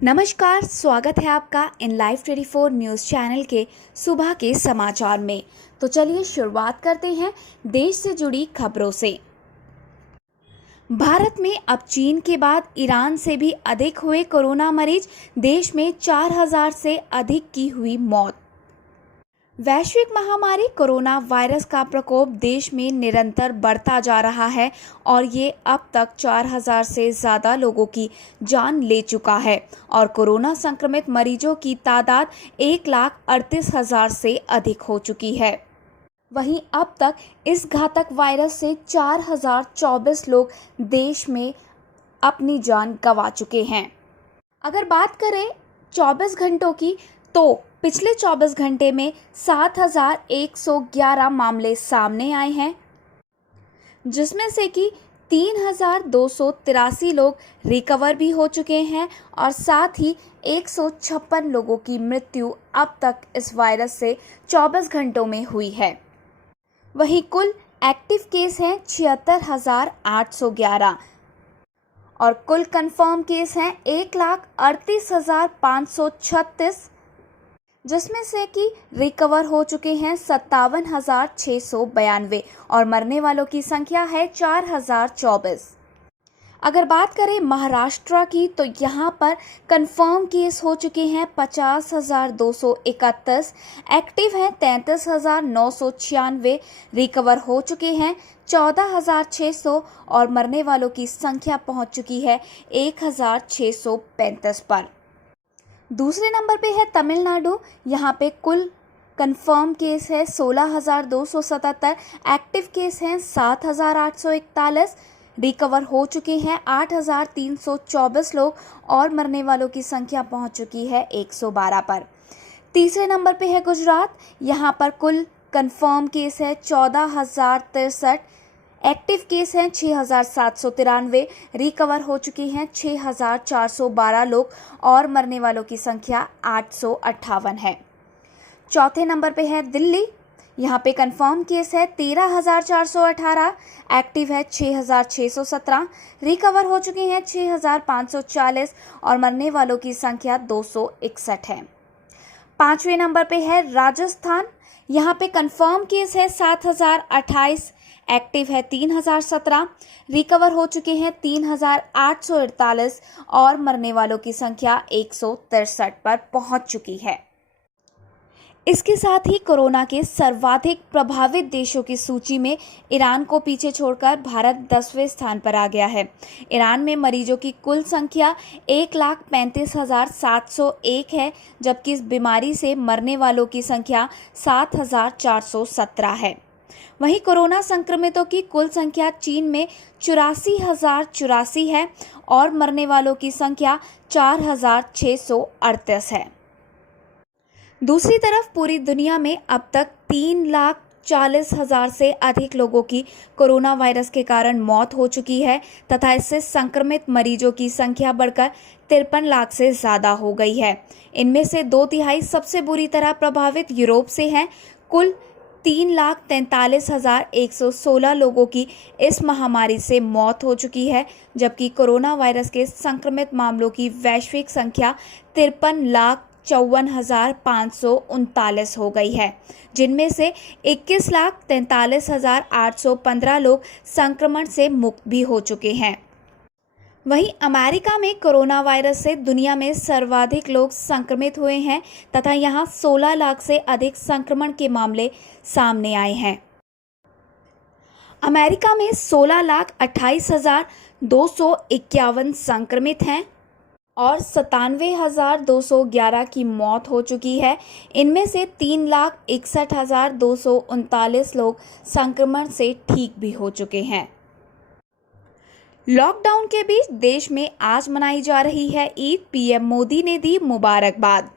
नमस्कार, स्वागत है आपका इन लाइव 24 न्यूज़ चैनल के सुबह के समाचार में। तो चलिए शुरुआत करते हैं देश से जुड़ी खबरों से। भारत में अब चीन के बाद ईरान से भी अधिक हुए कोरोना मरीज, देश में 4000 से अधिक की हुई मौत। वैश्विक महामारी कोरोना वायरस का प्रकोप देश में निरंतर बढ़ता जा रहा है और ये अब तक 4000 से ज़्यादा लोगों की जान ले चुका है और कोरोना संक्रमित मरीजों की तादाद 1,38,000 से अधिक हो चुकी है। वहीं अब तक इस घातक वायरस से 4024 लोग देश में अपनी जान गंवा चुके हैं। अगर बात करें 24 घंटों की, तो पिछले 24 घंटे में 7111 मामले सामने आए हैं, जिसमें से कि 3283 लोग रिकवर भी हो चुके हैं और साथ ही 156 लोगों की मृत्यु अब तक इस वायरस से 24 घंटों में हुई है। वहीं कुल एक्टिव केस हैं 76,811 और कुल कंफर्म केस हैं 1,38,536, जिसमें से कि रिकवर हो चुके हैं 57,692 और मरने वालों की संख्या है 4,024। अगर बात करें महाराष्ट्र की, तो यहाँ पर कंफर्म केस हो चुके हैं 50,231, एक्टिव हैं 33,996, रिकवर हो चुके हैं 14,600 और मरने वालों की संख्या पहुँच चुकी है 1,635 पर। दूसरे नंबर पे है तमिलनाडु। यहाँ पे कुल कंफर्म केस है 16,277, एक्टिव केस हैं 7,841, रिकवर हो चुके हैं 8,324 लोग और मरने वालों की संख्या पहुंच चुकी है 112 पर। तीसरे नंबर पे है गुजरात। यहाँ पर कुल कंफर्म केस है 14,063, एक्टिव केस हैं 6,793, रिकवर हो चुके हैं 6,412 लोग और मरने वालों की संख्या 858 है। चौथे नंबर पे है दिल्ली। यहाँ पे कंफर्म केस है 13,418, एक्टिव है 6,617, रिकवर हो चुके हैं 6,540 और मरने वालों की संख्या 261 है। पाँचवें नंबर पे है राजस्थान। यहाँ पे कंफर्म केस है 7,028, एक्टिव है 3,017, रिकवर हो चुके हैं 3,848 और मरने वालों की संख्या 163 पर पहुंच चुकी है। इसके साथ ही कोरोना के सर्वाधिक प्रभावित देशों की सूची में ईरान को पीछे छोड़कर भारत 10वें स्थान पर आ गया है। ईरान में मरीजों की कुल संख्या 1,35,701 है, जबकि इस बीमारी से मरने वालों की संख्या 7,417 है। वहीं कोरोना संक्रमितों की कुल संख्या चीन में 84,084 है और मरने वालों की संख्या 4,638 है। दूसरी तरफ पूरी दुनिया में अब तक 3,40,000 से अधिक लोगों की कोरोना वायरस के कारण मौत हो चुकी है तथा इससे संक्रमित मरीजों की संख्या बढ़कर 53 लाख से ज़्यादा हो गई है। इनमें से 2/3 सबसे बुरी तरह प्रभावित यूरोप से हैं। कुल 3,43,116 लोगों की इस महामारी से मौत हो चुकी है, जबकि कोरोना वायरस के संक्रमित मामलों की वैश्विक संख्या 53,54,539 हो गई है, जिनमें से 21,43,815 लोग संक्रमण से मुक्त भी हो चुके हैं। वहीं अमेरिका में कोरोना वायरस से दुनिया में सर्वाधिक लोग संक्रमित हुए हैं तथा यहां 16 लाख से अधिक संक्रमण के मामले सामने आए हैं। अमेरिका में 16,28,251 संक्रमित हैं और 97,211 की मौत हो चुकी है। इनमें से 3,61,239 लोग संक्रमण से ठीक भी हो चुके हैं। लॉकडाउन के बीच देश में आज मनाई जा रही है ईद। पीएम मोदी ने दी मुबारकबाद।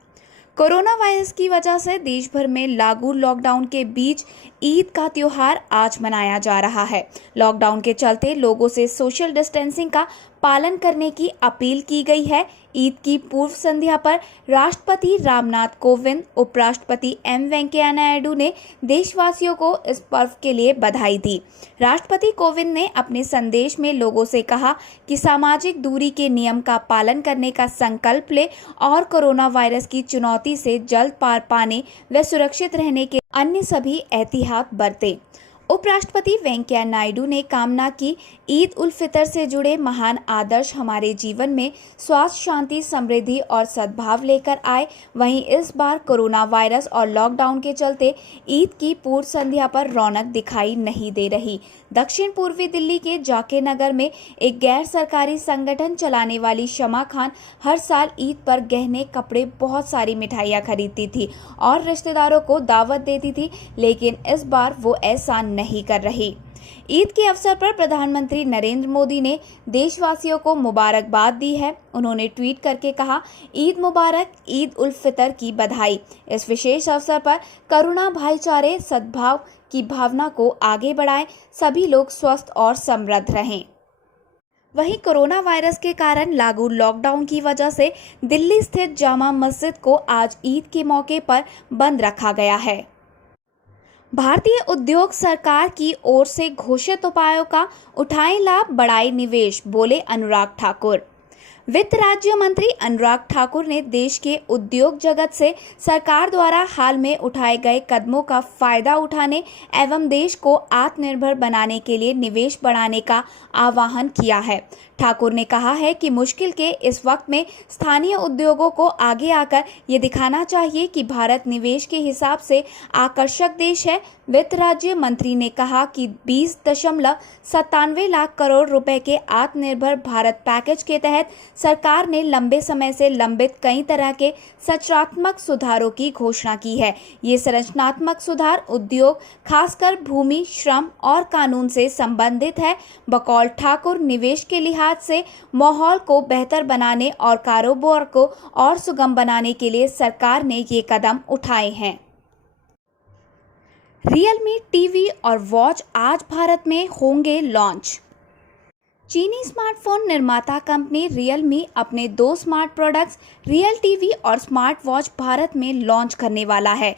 कोरोना वायरस की वजह से देश भर में लागू लॉकडाउन के बीच ईद का त्यौहार आज मनाया जा रहा है। लॉकडाउन के चलते लोगों से सोशल डिस्टेंसिंग का पालन करने की अपील की गई है। ईद की पूर्व संध्या पर राष्ट्रपति रामनाथ कोविंद, उपराष्ट्रपति एम वेंकैया नायडू ने देशवासियों को इस पर्व के लिए बधाई दी। राष्ट्रपति कोविंद ने अपने संदेश में लोगों से कहा कि सामाजिक दूरी के नियम का पालन करने का संकल्प ले और कोरोना वायरस की चुनौती से जल्द पार पाने व सुरक्षित रहने के अन्य सभी एहतियात बरतें। उपराष्ट्रपति वेंकैया नायडू ने कामना की ईद उल फितर से जुड़े महान आदर्श हमारे जीवन में स्वास्थ्य, शांति, समृद्धि और सद्भाव लेकर आए। वहीं इस बार कोरोना वायरस और लॉकडाउन के चलते ईद की पूर्व संध्या पर रौनक दिखाई नहीं दे रही। दक्षिण पूर्वी दिल्ली के जाके नगर में एक गैर सरकारी संगठन चलाने वाली शमा खान हर साल ईद पर गहने, कपड़े, बहुत सारी मिठाइयाँ खरीदती थी और रिश्तेदारों को दावत देती थी, लेकिन इस बार वो ऐसा नहीं कर रही। ईद के अवसर पर प्रधानमंत्री नरेंद्र मोदी ने देशवासियों को मुबारकबाद दी है। उन्होंने ट्वीट करके कहा, ईद मुबारक, ईद उल फितर की बधाई। इस विशेष अवसर पर करुणा, भाईचारे, सद्भाव की भावना को आगे बढ़ाएं। सभी लोग स्वस्थ और समृद्ध रहें। वहीं कोरोना वायरस के कारण लागू लॉकडाउन की वजह से दिल्ली स्थित जामा मस्जिद को आज ईद के मौके पर बंद रखा गया है। भारतीय उद्योग सरकार की ओर से घोषित उपायों का उठाएं लाभ, बढ़ाएं निवेश, बोले अनुराग ठाकुर। वित्त राज्य मंत्री अनुराग ठाकुर ने देश के उद्योग जगत से सरकार द्वारा हाल में उठाए गए कदमों का फायदा उठाने एवं देश को आत्मनिर्भर बनाने के लिए निवेश बढ़ाने का आह्वान किया है। ठाकुर ने कहा है कि मुश्किल के इस वक्त में स्थानीय उद्योगों को आगे आकर ये दिखाना चाहिए कि भारत निवेश के हिसाब से आकर्षक देश है। वित्त राज्य मंत्री ने कहा कि 20.97 लाख करोड़ रुपए के आत्मनिर्भर भारत पैकेज के तहत सरकार ने लंबे समय से लंबित कई तरह के संरचनात्मक सुधारों की घोषणा की है। ये संरचनात्मक सुधार उद्योग, खासकर भूमि, श्रम और कानून से संबंधित है। बकौल ठाकुर, निवेश के लिहाज से माहौल को बेहतर बनाने और कारोबार को और सुगम बनाने के लिए सरकार ने ये कदम उठाए हैं। रियलमी टीवी और वॉच आज भारत में होंगे लॉन्च। चीनी स्मार्टफोन निर्माता कंपनी रियलमी अपने 2 स्मार्ट प्रोडक्ट्स रियल टीवी और स्मार्ट वॉच भारत में लॉन्च करने वाला है।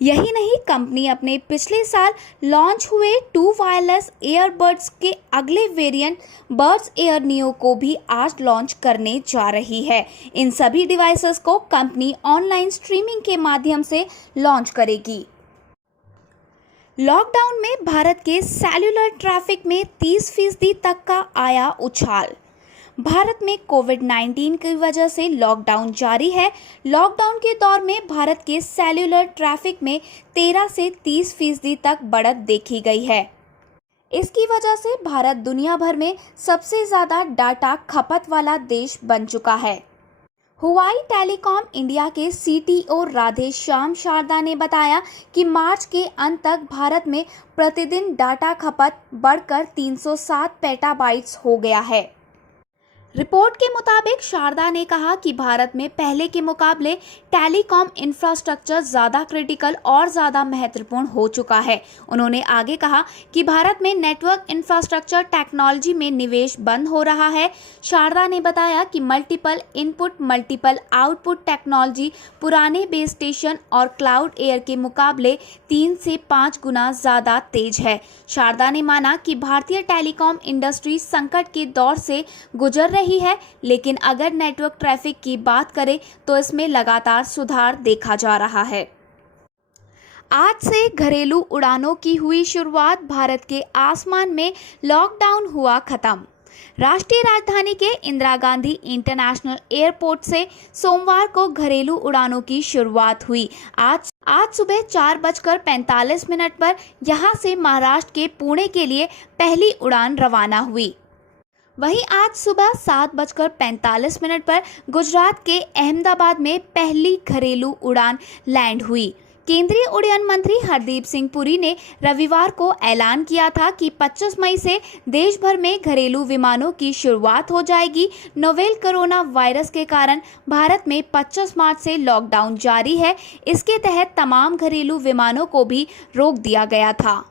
यही नहीं, कंपनी अपने पिछले साल लॉन्च हुए 2 वायरलेस ईयरबड्स के अगले वेरिएंट बड्स एयर नियो को भी आज लॉन्च करने जा रही है। इन सभी डिवाइसेस को कंपनी ऑनलाइन स्ट्रीमिंग के माध्यम से लॉन्च करेगी। लॉकडाउन में भारत के सेल्युलर ट्रैफिक में 30% तक का आया उछाल। भारत में कोविड-19 की वजह से लॉकडाउन जारी है। लॉकडाउन के दौर में भारत के सेल्युलर ट्रैफिक में 13 से 30% तक बढ़त देखी गई है। इसकी वजह से भारत दुनिया भर में सबसे ज़्यादा डाटा खपत वाला देश बन चुका है। हुआई टेलीकॉम इंडिया के CTO राधेश्याम शारदा ने बताया कि मार्च के अंत तक भारत में प्रतिदिन डाटा खपत बढ़कर 307 पेटाबाइट्स हो गया है। रिपोर्ट के मुताबिक शारदा ने कहा कि भारत में पहले के मुकाबले टेलीकॉम इंफ्रास्ट्रक्चर ज़्यादा क्रिटिकल और ज़्यादा महत्वपूर्ण हो चुका है। उन्होंने आगे कहा कि भारत में नेटवर्क इंफ्रास्ट्रक्चर टेक्नोलॉजी में निवेश बंद हो रहा है। शारदा ने बताया कि multiple input multiple output technology पुराने बेस स्टेशन और क्लाउड एयर के मुकाबले 3 से 5 गुना ज़्यादा तेज है। शारदा ने माना कि भारतीय टेलीकॉम इंडस्ट्री संकट के दौर से गुजर रही है, लेकिन अगर नेटवर्क ट्रैफिक की बात करें तो इसमें लगातार सुधार देखा जा रहा है। आज से घरेलू उड़ानों की हुई शुरुआत। भारत के आसमान में लॉकडाउन हुआ खत्म। राष्ट्रीय राजधानी के इंदिरा गांधी इंटरनेशनल एयरपोर्ट से सोमवार को घरेलू उड़ानों की शुरुआत हुई। आज सुबह 4:45 पर यहां से महाराष्ट्र के पुणे के लिए पहली उड़ान रवाना हुई। वहीं आज सुबह 7:45 पर गुजरात के अहमदाबाद में पहली घरेलू उड़ान लैंड हुई। केंद्रीय उड्डयन मंत्री हरदीप सिंह पुरी ने रविवार को ऐलान किया था कि 25 मई से देश भर में घरेलू विमानों की शुरुआत हो जाएगी। नोवेल कोरोना वायरस के कारण भारत में 25 मार्च से लॉकडाउन जारी है। इसके तहत तमाम घरेलू विमानों को भी रोक दिया गया था।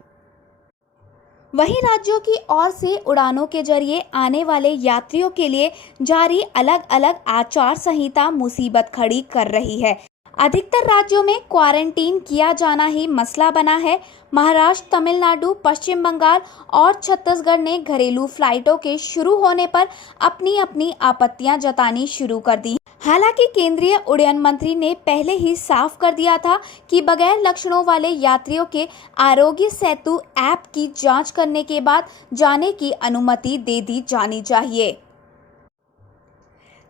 वहीं राज्यों की ओर से उड़ानों के जरिए आने वाले यात्रियों के लिए जारी अलग अलग आचार संहिता मुसीबत खड़ी कर रही है। अधिकतर राज्यों में क्वारंटीन किया जाना ही मसला बना है। महाराष्ट्र, तमिलनाडु, पश्चिम बंगाल और छत्तीसगढ़ ने घरेलू फ्लाइटों के शुरू होने पर अपनी अपनी आपत्तियां जतानी शुरू कर दी। हालांकि केंद्रीय उड्डयन मंत्री ने पहले ही साफ कर दिया था कि बगैर लक्षणों वाले यात्रियों के आरोग्य सेतु ऐप की जांच करने के बाद जाने की अनुमति दे दी जानी चाहिए।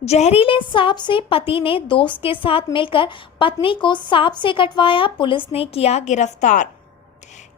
जहरीले सांप से पति ने दोस्त के साथ मिलकर पत्नी को सांप से कटवाया, पुलिस ने किया गिरफ्तार।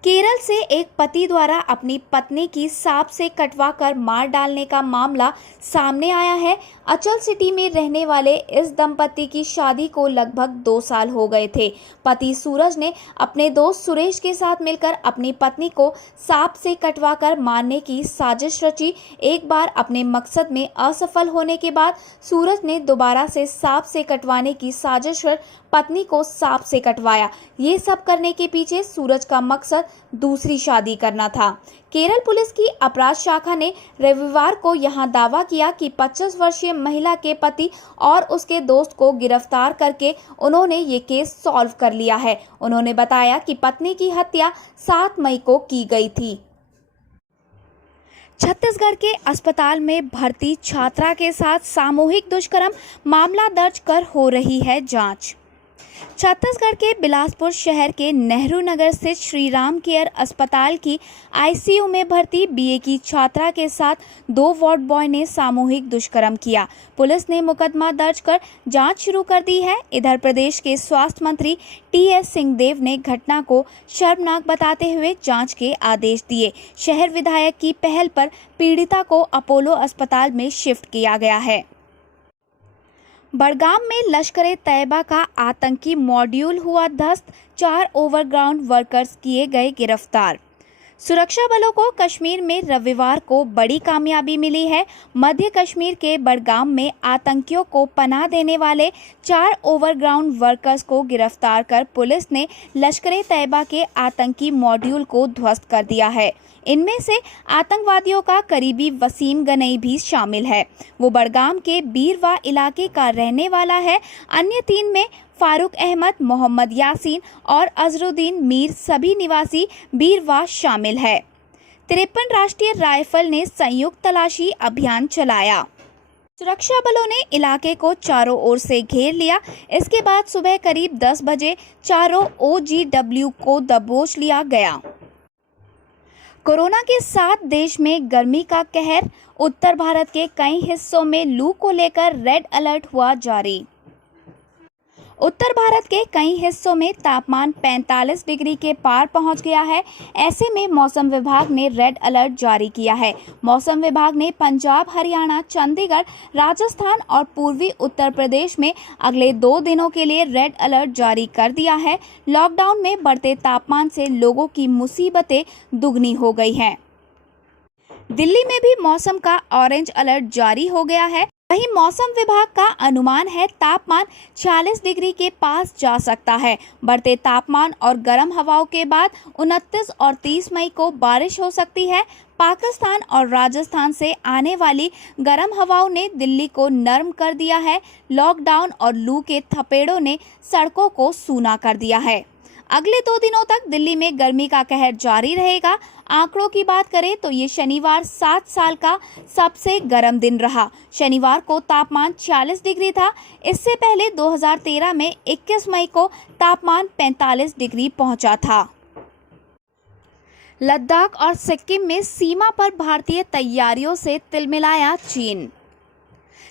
केरल से एक पति द्वारा अपनी पत्नी की सांप से कटवाकर मार डालने का मामला सामने आया है। अचल सिटी में रहने वाले इस दंपति की शादी को लगभग 2 साल हो गए थे। पति सूरज ने अपने दोस्त सुरेश के साथ मिलकर अपनी पत्नी को सांप से कटवाकर मारने की साजिश रची। एक बार अपने मकसद में असफल होने के बाद सूरज ने दोबारा से सांप से कटवाने की साजिश कर पत्नी को सांप से कटवाया। ये सब करने के पीछे सूरज का मकसद दूसरी शादी करना था। केरल पुलिस की अपराध शाखा ने रविवार को यहां दावा किया कि 25 वर्षीय महिला के पति और उसके दोस्त को गिरफ्तार करके उन्होंने ये केस सॉल्व कर लिया है। उन्होंने बताया कि पत्नी की हत्या 7 मई को की गई थी। छत्तीसगढ़ के अस्पताल में भर्ती छात्रा के साथ सामूहिक दुष्कर्म मामला दर्ज कर हो रही है जांच। छत्तीसगढ़ के बिलासपुर शहर के नेहरू नगर स्थित श्री राम केयर अस्पताल की आईसीयू में भर्ती बीए की छात्रा के साथ 2 वार्ड बॉय ने सामूहिक दुष्कर्म किया। पुलिस ने मुकदमा दर्ज कर जांच शुरू कर दी है। इधर प्रदेश के स्वास्थ्य मंत्री टीएस सिंहदेव ने घटना को शर्मनाक बताते हुए जांच के आदेश दिए। शहर विधायक की पहल पर पीड़िता को अपोलो अस्पताल में शिफ्ट किया गया है। बड़गाम में लश्कर-ए-तैयबा का आतंकी मॉड्यूल हुआ ध्वस्त, 4 ओवरग्राउंड वर्कर्स किए गए गिरफ्तार। सुरक्षा बलों को कश्मीर में रविवार को बड़ी कामयाबी मिली है। मध्य कश्मीर के बड़गाम में आतंकियों को पनाह देने वाले 4 ओवरग्राउंड वर्कर्स को गिरफ्तार कर पुलिस ने लश्कर-ए-तैयबा के आतंकी मॉड्यूल को ध्वस्त कर दिया है। इनमें से आतंकवादियों का करीबी वसीम गनई भी शामिल है। वो बड़गाम के बीरवा इलाके का रहने वाला है। अन्य 3 में फारूक अहमद, मोहम्मद यासीन और अजरुद्दीन मीर सभी निवासी बीरवा शामिल है। 53 राष्ट्रीय राइफल ने संयुक्त तलाशी अभियान चलाया। सुरक्षा बलों ने इलाके को चारों ओर से घेर लिया। इसके बाद सुबह करीब 10 बजे चारों OGW को दबोच लिया गया। कोरोना के साथ देश में गर्मी का कहर, उत्तर भारत के कई हिस्सों में लू को लेकर रेड अलर्ट हुआ जारी। उत्तर भारत के कई हिस्सों में तापमान 45 डिग्री के पार पहुंच गया है। ऐसे में मौसम विभाग ने रेड अलर्ट जारी किया है। मौसम विभाग ने पंजाब, हरियाणा, चंडीगढ़, राजस्थान और पूर्वी उत्तर प्रदेश में अगले 2 दिनों के लिए रेड अलर्ट जारी कर दिया है। लॉकडाउन में बढ़ते तापमान से लोगों की मुसीबतें दुगनी हो गई हैं। दिल्ली में भी मौसम का ऑरेंज अलर्ट जारी हो गया है। वहीं मौसम विभाग का अनुमान है तापमान 46 डिग्री के पास जा सकता है। बढ़ते तापमान और गर्म हवाओं के बाद 29 और 30 मई को बारिश हो सकती है। पाकिस्तान और राजस्थान से आने वाली गर्म हवाओं ने दिल्ली को नर्म कर दिया है। लॉकडाउन और लू के थपेड़ों ने सड़कों को सूना कर दिया है। अगले 2 दिनों तक दिल्ली में गर्मी का कहर जारी रहेगा। आंकड़ों की बात करें तो ये शनिवार 7 साल का सबसे गर्म दिन रहा। शनिवार को तापमान 46 डिग्री था। इससे पहले 2013 में 21 मई को तापमान 45 डिग्री पहुंचा था। लद्दाख और सिक्किम में सीमा पर भारतीय तैयारियों से तिलमिलाया चीन।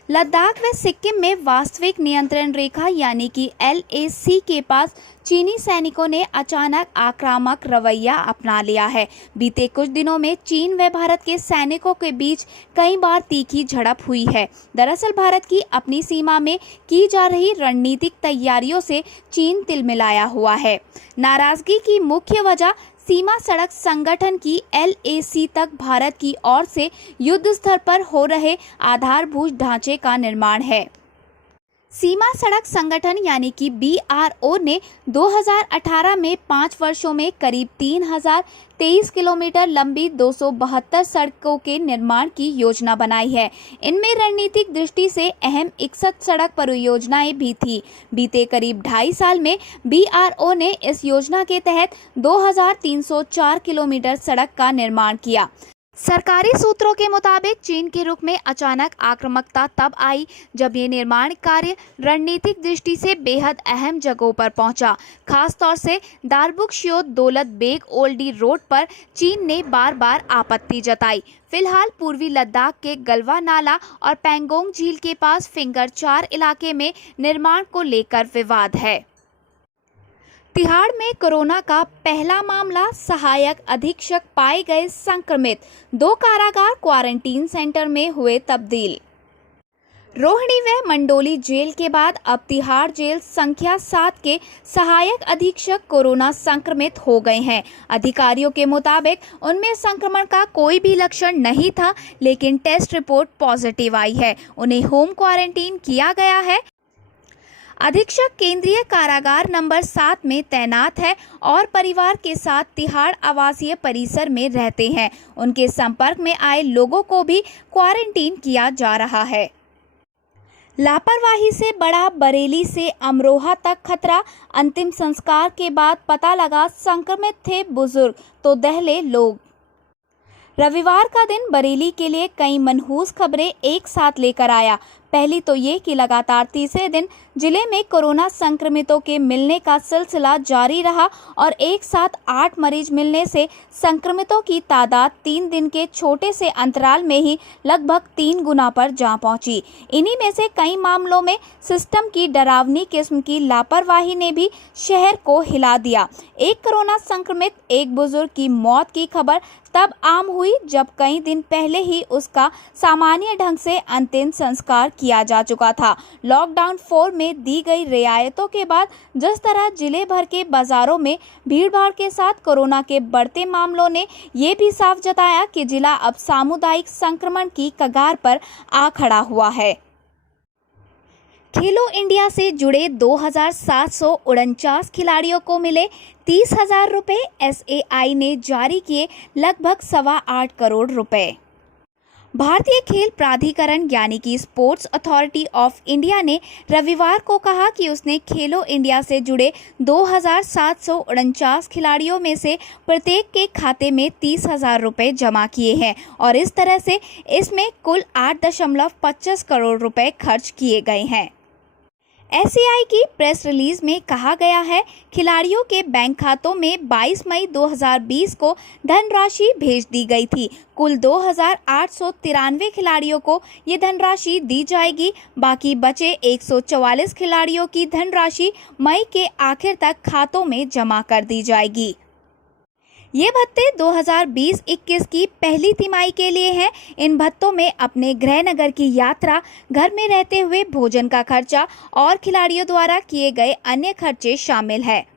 लद्दाख व सिक्किम में वास्तविक नियंत्रण रेखा यानी कि LAC के पास चीनी सैनिकों ने अचानक आक्रामक रवैया अपना लिया है। बीते कुछ दिनों में चीन व भारत के सैनिकों के बीच कई बार तीखी झड़प हुई है। दरअसल भारत की अपनी सीमा में की जा रही रणनीतिक तैयारियों से चीन तिलमिलाया हुआ है। नाराजगी की मुख्य वजह सीमा सड़क संगठन की LAC तक भारत की ओर से युद्ध स्तर पर हो रहे आधारभूत ढांचे का निर्माण है। सीमा सड़क संगठन यानी कि BRO ने 2018 में 5 वर्षों में करीब 3023 किलोमीटर लंबी 272 सड़कों के निर्माण की योजना बनाई है। इनमें रणनीतिक दृष्टि से अहम 61 सड़क परियोजनाएं भी थी। बीते करीब 2.5 साल में BRO ने इस योजना के तहत 2304 किलोमीटर सड़क का निर्माण किया। सरकारी सूत्रों के मुताबिक चीन के रुख में अचानक आक्रामकता तब आई जब ये निर्माण कार्य रणनीतिक दृष्टि से बेहद अहम जगहों पर पहुंचा। खास तौर से दारबुक्शियोत दौलत बेग ओल्डी रोड पर चीन ने बार बार आपत्ति जताई। फिलहाल पूर्वी लद्दाख के गलवा नाला और पैंगोंग झील के पास फिंगर 4 इलाके में निर्माण को लेकर विवाद है। तिहाड़ में कोरोना का पहला मामला, सहायक अधीक्षक पाए गए संक्रमित। 2 कारागार क्वारंटीन सेंटर में हुए तब्दील। रोहिणी व मंडोली जेल के बाद अब तिहाड़ जेल संख्या 7 के सहायक अधीक्षक कोरोना संक्रमित हो गए हैं। अधिकारियों के मुताबिक उनमें संक्रमण का कोई भी लक्षण नहीं था, लेकिन टेस्ट रिपोर्ट पॉजिटिव आई है। उन्हें होम क्वारंटीन किया गया है। अधीक्षक केंद्रीय कारागार नंबर 7 में तैनात है और परिवार के साथ तिहाड़ आवासीय परिसर में रहते हैं। उनके संपर्क में आए लोगों को भी क्वारंटीन किया जा रहा है। लापरवाही से बढ़ा बरेली से अमरोहा तक खतरा। अंतिम संस्कार के बाद पता लगा संक्रमित थे बुजुर्ग तो दहले लोग। रविवार का दिन बरेली के लिए कई मनहूस खबरें एक साथ लेकर आया। पहली तो ये कि लगातार तीसरे दिन जिले में कोरोना संक्रमितों के मिलने का सिलसिला जारी रहा और एक साथ 8 मरीज मिलने से संक्रमितों की तादाद 3 दिन के छोटे से अंतराल में ही लगभग 3 गुना पर जा पहुंची। इन्हीं में से कई मामलों में सिस्टम की डरावनी किस्म की लापरवाही ने भी शहर को हिला दिया। एक कोरोना संक्रमित एक बुजुर्ग की मौत की खबर तब आम हुई जब कई दिन पहले ही उसका सामान्य ढंग से अंतिम संस्कार किया जा चुका था। लॉकडाउन 4 में दी गई रियायतों के बाद जिस तरह जिले भर के बाजारों में भीड़भाड़ के साथ कोरोना के बढ़ते मामलों ने ये भी साफ जताया कि जिला अब सामुदायिक संक्रमण की कगार पर आ खड़ा हुआ है। खेलो इंडिया से जुड़े 2749 खिलाड़ियों को मिले 30,000 रुपये। SAI ने जारी किए लगभग 8.25 करोड़ रुपए। भारतीय खेल प्राधिकरण यानी कि स्पोर्ट्स अथॉरिटी ऑफ इंडिया ने रविवार को कहा कि उसने खेलो इंडिया से जुड़े 2749 खिलाड़ियों में से प्रत्येक के खाते में 30,000 रुपये जमा किए हैं और इस तरह से इसमें कुल 8.25 करोड़ रुपए खर्च किए गए हैं। SAI की प्रेस रिलीज में कहा गया है, खिलाड़ियों के बैंक खातों में 22 मई 2020 को धनराशि भेज दी गई थी। कुल 2,893 खिलाड़ियों को ये धनराशि दी जाएगी। बाकी बचे 144 खिलाड़ियों की धनराशि मई के आखिर तक खातों में जमा कर दी जाएगी। ये भत्ते 2020-21 की पहली तिमाही के लिए हैं। इन भत्तों में अपने गृह नगर की यात्रा, घर में रहते हुए भोजन का खर्चा और खिलाड़ियों द्वारा किए गए अन्य खर्चे शामिल हैं।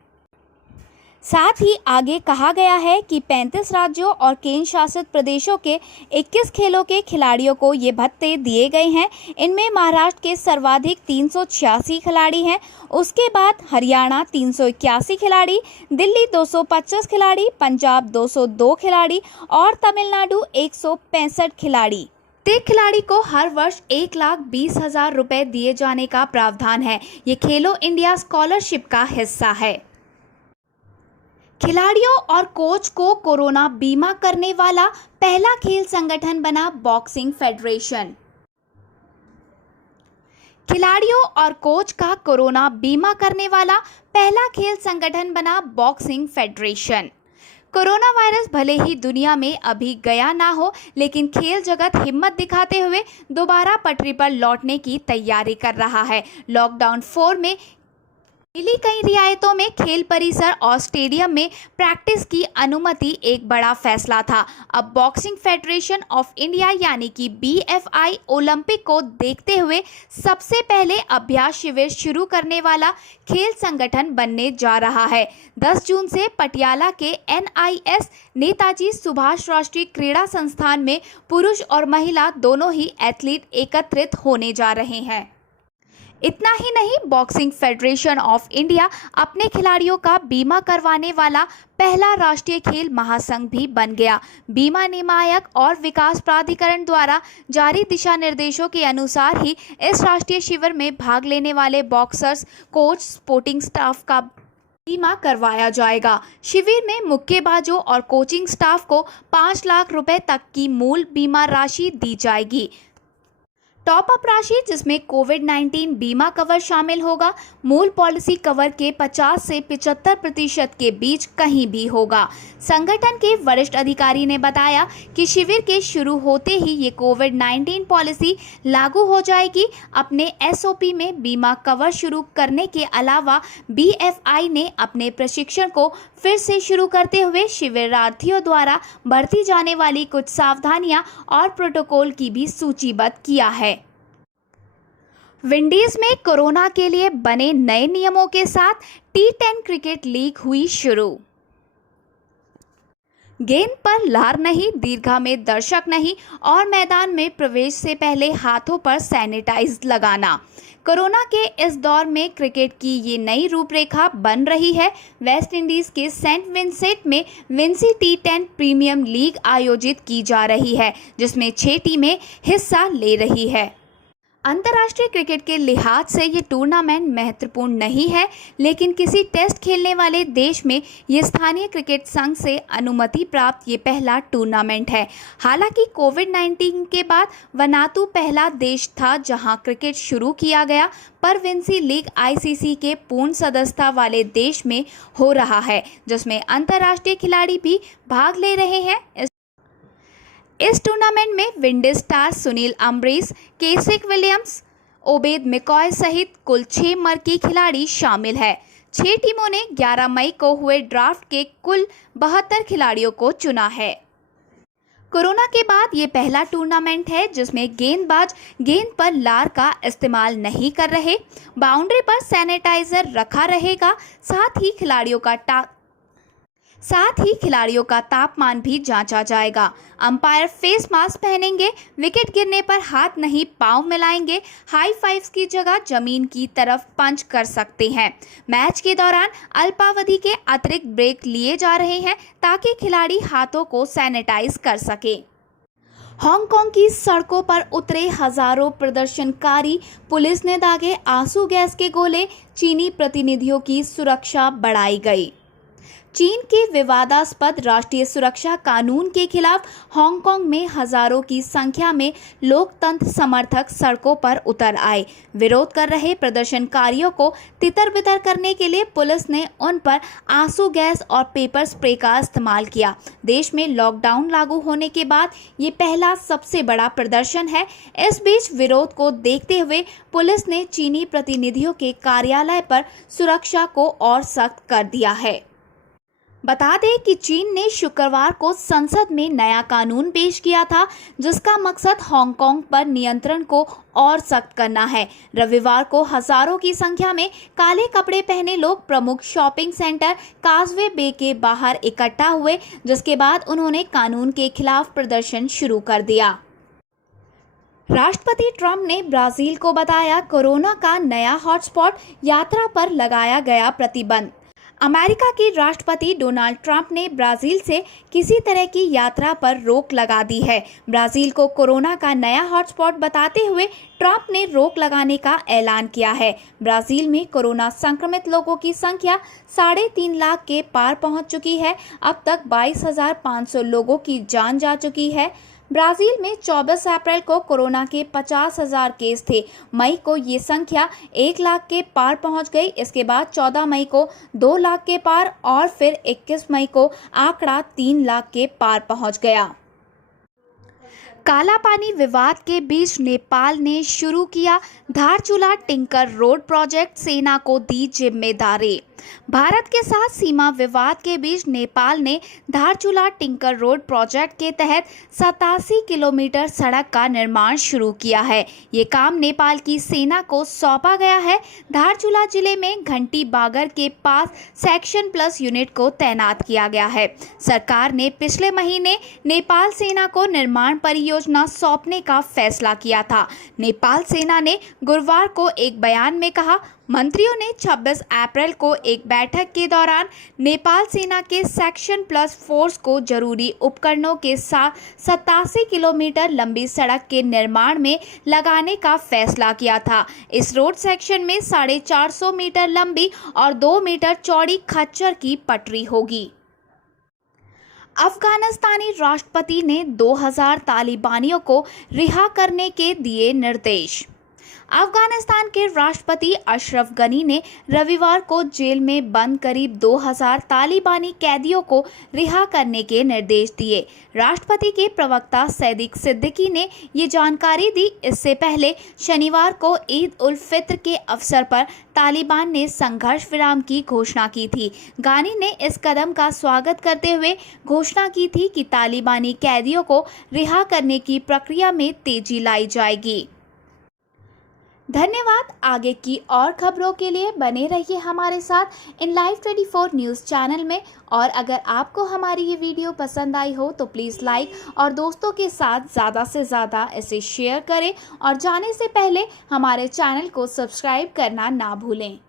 साथ ही आगे कहा गया है कि 35 राज्यों और केंद्र शासित प्रदेशों के 21 खेलों के खिलाड़ियों को ये भत्ते दिए गए हैं। इनमें महाराष्ट्र के सर्वाधिक 386 खिलाड़ी हैं। उसके बाद हरियाणा 381 खिलाड़ी, दिल्ली 225 खिलाड़ी, पंजाब 202 खिलाड़ी और तमिलनाडु 165 खिलाड़ी। प्रत्येक खिलाड़ी को हर वर्ष 1,20,000 रुपये दिए जाने का प्रावधान है। ये खेलो इंडिया स्कॉलरशिप का हिस्सा है। खिलाड़ियों और कोच को कोरोना बीमा करने वाला पहला खेल संगठन बना बॉक्सिंग फेडरेशन। खिलाड़ियों और कोच का कोरोना बीमा करने वाला पहला खेल संगठन बना बॉक्सिंग फेडरेशन। कोरोना वायरस भले ही दुनिया में अभी गया ना हो, लेकिन खेल जगत हिम्मत दिखाते हुए दोबारा पटरी पर लौटने की तैयारी कर रहा है। लॉकडाउन 4 में मिली कई रियायतों में खेल परिसर और स्टेडियम में प्रैक्टिस की अनुमति एक बड़ा फैसला था। अब बॉक्सिंग फेडरेशन ऑफ इंडिया यानी कि BFI ओलंपिक को देखते हुए सबसे पहले अभ्यास शिविर शुरू करने वाला खेल संगठन बनने जा रहा है। 10 जून से पटियाला के NIS नेताजी सुभाष राष्ट्रीय क्रीड़ा संस्थान में पुरुष और महिला दोनों ही एथलीट एकत्रित होने जा रहे हैं। इतना ही नहीं, बॉक्सिंग फेडरेशन ऑफ इंडिया अपने खिलाड़ियों का बीमा करवाने वाला पहला राष्ट्रीय खेल महासंघ भी बन गया। बीमा नियामक और विकास प्राधिकरण द्वारा जारी दिशा निर्देशों के अनुसार ही इस राष्ट्रीय शिविर में भाग लेने वाले बॉक्सर्स, कोच, स्पोर्टिंग स्टाफ का बीमा करवाया जाएगा। शिविर में मुक्केबाजों और कोचिंग स्टाफ को 5 लाख रुपए तक की मूल बीमा राशि दी जाएगी। टॉप अप राशि, जिसमें कोविड-19 बीमा कवर शामिल होगा, मूल पॉलिसी कवर के 50 से 75% के बीच कहीं भी होगा। संगठन के वरिष्ठ अधिकारी ने बताया कि शिविर के शुरू होते ही ये कोविड-19 पॉलिसी लागू हो जाएगी। अपने एसओपी में बीमा कवर शुरू करने के अलावा बीएफआई ने अपने प्रशिक्षण को फिर से शुरू करते हुए शिविरार्थियों द्वारा बरती जाने वाली कुछ सावधानियां और प्रोटोकॉल की भी सूचीबद्ध किया है। विंडीज में कोरोना के लिए बने नए नियमों के साथ T10 क्रिकेट लीग हुई शुरू। गेंद पर लार नहीं, दीर्घा में दर्शक नहीं और मैदान में प्रवेश से पहले हाथों पर सैनिटाइज लगाना। कोरोना के इस दौर में क्रिकेट की ये नई रूपरेखा बन रही है। वेस्ट इंडीज के सेंट विंसेंट में विंसी T10 प्रीमियम लीग आयोजित की जा रही है, जिसमें 6 टीमें हिस्सा ले रही है। अंतर्राष्ट्रीय क्रिकेट के लिहाज से ये टूर्नामेंट महत्वपूर्ण नहीं है, लेकिन किसी टेस्ट खेलने वाले देश में ये स्थानीय क्रिकेट संघ से अनुमति प्राप्त ये पहला टूर्नामेंट है। हालांकि कोविड-19 के बाद वनातु पहला देश था जहां क्रिकेट शुरू किया गया, पर विंसी लीग आईसीसी के पूर्ण सदस्यता वाले देश में हो रहा है, जिसमें अंतर्राष्ट्रीय खिलाड़ी भी भाग ले रहे हैं। इस टूर्नामेंट में Windies star Sunil Ambris, Kesrick Williams, Obed McCoy सहित कुल 6 मरकी खिलाड़ी शामिल है। 6 टीमों ने 11 मई को हुए ड्राफ्ट के कुल 72 खिलाड़ियों को चुना है। कोरोना के बाद ये पहला टूर्नामेंट है जिसमें गेंदबाज गेंद पर लार का इस्तेमाल नहीं कर रहे। बाउंड्री पर सैनिटाइजर रखा रहेगा। साथ ही खिलाड़ियों का तापमान भी जांचा जाएगा। अंपायर फेस मास्क पहनेंगे। विकेट गिरने पर हाथ नहीं, पांव मिलाएंगे। हाई फाइव्स की जगह जमीन की तरफ पंच कर सकते हैं। मैच के दौरान अल्पावधि के अतिरिक्त ब्रेक लिए जा रहे हैं ताकि खिलाड़ी हाथों को सैनिटाइज कर सके। हांगकांग की सड़कों पर उतरे हजारों प्रदर्शनकारी, पुलिस ने दागे आंसू गैस के गोले। चीनी प्रतिनिधियों की सुरक्षा बढ़ाई गई। चीन के विवादास्पद राष्ट्रीय सुरक्षा कानून के खिलाफ हांगकांग में हजारों की संख्या में लोकतंत्र समर्थक सड़कों पर उतर आए। विरोध कर रहे प्रदर्शनकारियों को तितर-बितर करने के लिए पुलिस ने उन पर आंसू गैस और पेपर स्प्रे का इस्तेमाल किया। देश में लॉकडाउन लागू होने के बाद ये पहला सबसे बड़ा प्रदर्शन है। इस बीच विरोध को देखते हुए पुलिस ने चीनी प्रतिनिधियों के कार्यालय पर सुरक्षा को और सख्त कर दिया है। बता दें कि चीन ने शुक्रवार को संसद में नया कानून पेश किया था, जिसका मकसद हांगकांग पर नियंत्रण को और सख्त करना है। रविवार को हजारों की संख्या में काले कपड़े पहने लोग प्रमुख शॉपिंग सेंटर काजवे बे के बाहर इकट्ठा हुए, जिसके बाद उन्होंने कानून के खिलाफ प्रदर्शन शुरू कर दिया। राष्ट्रपति ट्रंप ने ब्राजील को बताया कोरोना का नया हॉटस्पॉट, यात्रा पर लगाया गया प्रतिबंध। अमेरिका के राष्ट्रपति डोनाल्ड ट्रंप ने ब्राजील से किसी तरह की यात्रा पर रोक लगा दी है। ब्राजील को कोरोना का नया हॉटस्पॉट बताते हुए ट्रंप ने रोक लगाने का ऐलान किया है। ब्राजील में कोरोना संक्रमित लोगों की संख्या 3.5 लाख के पार पहुंच चुकी है। अब तक 22,500 लोगों की जान जा चुकी है। ब्राजील में 24 अप्रैल को कोरोना के 50,000 केस थे। मई को ये संख्या 1 लाख के पार पहुंच गई। इसके बाद 14 मई को 2 लाख के पार और फिर 21 मई को आंकड़ा 3 लाख के पार पहुंच गया। काला पानी विवाद के बीच नेपाल ने शुरू किया धारचूला टिंकर रोड प्रोजेक्ट, सेना को दी जिम्मेदारी। भारत के साथ सीमा विवाद के बीच नेपाल ने धारचूला टिंकर रोड प्रोजेक्ट के तहत 87 किलोमीटर सड़क का निर्माण शुरू किया है। ये काम नेपाल की सेना को सौंपा गया है। धारचूला जिले में घंटी बागर के पास सेक्शन प्लस यूनिट को तैनात किया गया है। सरकार ने पिछले महीने नेपाल सेना को निर्माण परियोजना सौंपने का फैसला किया था। नेपाल सेना ने गुरुवार को एक बयान में कहा, मंत्रियों ने 26 अप्रैल को एक बैठक के दौरान नेपाल सेना के सेक्शन प्लस फोर्स को जरूरी उपकरणों के साथ 87 किलोमीटर लंबी सड़क के निर्माण में लगाने का फैसला किया था। इस रोड सेक्शन में 450 मीटर लंबी और 2 मीटर चौड़ी खच्चर की पटरी होगी। अफगानिस्तानी राष्ट्रपति ने 2000 तालिबानियों को रिहा करने के दिए निर्देश। अफगानिस्तान के राष्ट्रपति अशरफ गनी ने रविवार को जेल में बंद करीब 2000 तालिबानी कैदियों को रिहा करने के निर्देश दिए। राष्ट्रपति के प्रवक्ता सैदिक सिद्दीकी ने ये जानकारी दी। इससे पहले शनिवार को ईद उल फित्र के अवसर पर तालिबान ने संघर्ष विराम की घोषणा की थी। गानी ने इस कदम का स्वागत करते हुए घोषणा की थी कि तालिबानी कैदियों को रिहा करने की प्रक्रिया में तेजी लाई जाएगी। धन्यवाद। आगे की और खबरों के लिए बने रहिए हमारे साथ इन लाइव 24 न्यूज़ चैनल में। और अगर आपको हमारी ये वीडियो पसंद आई हो तो प्लीज़ लाइक और दोस्तों के साथ ज़्यादा से ज़्यादा इसे शेयर करें और जाने से पहले हमारे चैनल को सब्सक्राइब करना ना भूलें।